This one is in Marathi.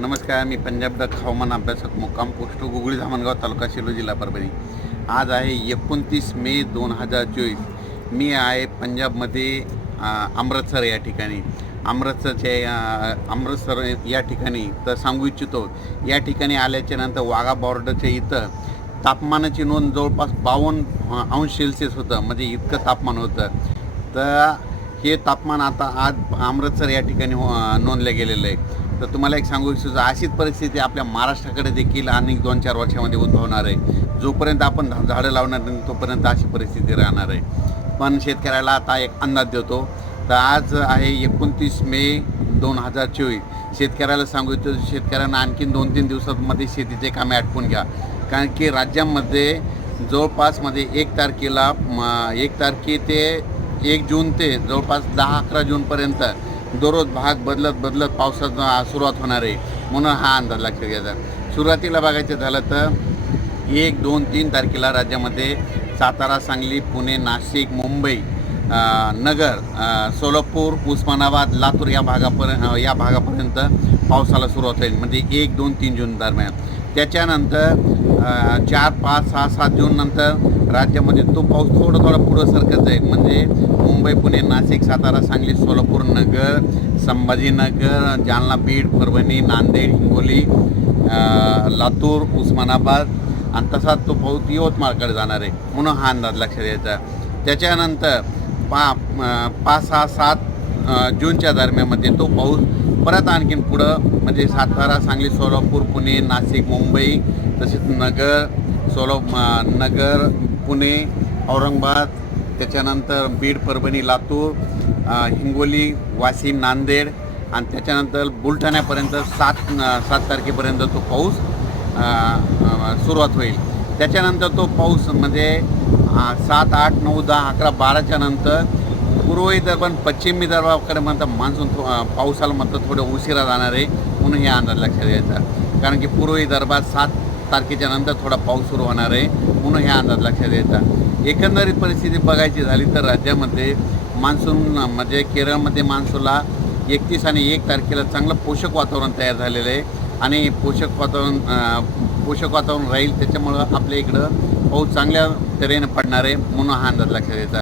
नमस्कार, मी पंजाब डक हवामान अभ्यासक मुक्काम पोस्ट गुगळी धामणगाव तालुका सेलू जिल्हा परभणी। आज आहे 29 मे 2024। मी आहे पंजाबमध्ये अमृतसर या ठिकाणी। अमृतसर या ठिकाणी तर सांगू इच्छितो, या ठिकाणी आल्याच्या नंतर वाघा बॉर्डरच्या इथं तापमानाची नोंद जवळपास 52 अंश सेल्सिअस होतं, म्हणजे इतकं तापमान होतं। तर हे तापमान आता आज अमृतसर या ठिकाणी नोंदलं गेलेलं आहे। तर तुम्हाला एक सांगू इच्छितो, अशीच परिस्थिती आपल्या महाराष्ट्राकडे देखील अनेक 2-4 वर्षामध्ये उद्भवणार आहे। जोपर्यंत आपण झाडं लावणार नाही तोपर्यंत अशी परिस्थिती राहणार आहे। पण शेतकऱ्याला आता एक अंदाज देतो। तर आज आहे 29 मे 2024। शेतकऱ्याला सांगू इच्छितो, शेतकऱ्यांना आणखीन 2-3 दिवसांमध्ये शेतीचे कामे आटपून घ्या, कारण की राज्यामध्ये जवळपास 1 तारखेला 1 तारखे ते 1 जून ते जवळपास 10-11 जूनपर्यंत दररोज भाग बदलत पावसाचा सुरुवात होणार आहे। म्हणून हा अंदाज लक्षात घ्यायचा। सुरुवातीला बघायचं झालं तर 1, 2, 3 तारखेला राज्यामध्ये सातारा, सांगली, पुणे, नाशिक, मुंबई, नगर, सोलापूर, उस्मानाबाद, लातूर या भागापर्यंत पावसाला सुरुवात होईल, म्हणजे 1, 2, 3 जून दरम्यान। त्याच्यानंतर 4, 5, 6, 7 जून नंतर राज्यामध्ये तो पाऊस थोडा पुढं सरकत जाईल, म्हणजे मुंबई, पुणे, नाशिक, सातारा, सांगली, सोलापूर, नगर, संभाजीनगर, जालना, बीड, परभणी, नांदेड, हिंगोली, लातूर, उस्मानाबाद आणि तसाच तो पाऊस यवतमाळकडे जाणार आहे। म्हणून हा अंदाज लक्षात द्यायचा। त्याच्यानंतर 5, 6, 7 जूनच्या दरम्यानमध्ये तो पाऊस परत आणखीन पुढं, म्हणजे सातारा, सांगली, सोलापूर, पुणे, नाशिक, मुंबई, तसेच नगर, पुणे, औरंगाबाद, त्याच्यानंतर बीड, परभणी, लातूर, हिंगोली, वाशिम, नांदेड आणि त्याच्यानंतर बुलढाण्यापर्यंत 7 तारखेपर्यंत तो पाऊस सुरुवात होईल। त्याच्यानंतर तो पाऊस म्हणजे 7, 8, 9, 10, 11, 12च्या नंतर पूर्व विदर्भ आणि पश्चिम विदर्भाकडे म्हणतात मान्सून पावसाला म्हणतात थोडं उशिरा जाणार आहे। म्हणून हे अंदाज लक्षात घ्यायचा, कारण की पूर्व विदर्भात 7 तारखेच्या नंतर थोडा पाऊस सुरू होणार आहे। म्हणून हे अंदाज लक्षात घ्यायचा। एकंदरीत परिस्थिती बघायची झाली तर राज्यामध्ये मान्सून म्हणजे केरळमध्ये मान्सूनला 31 आणि 1 तारखेला चांगलं पोषक वातावरण तयार झालेलं आहे आणि पोषक वातावरण राहील। त्याच्यामुळं आपल्या इकडं पाऊस चांगल्या तऱ्हेने पडणार आहे। म्हणून हा अंदाज लक्षात घ्यायचा।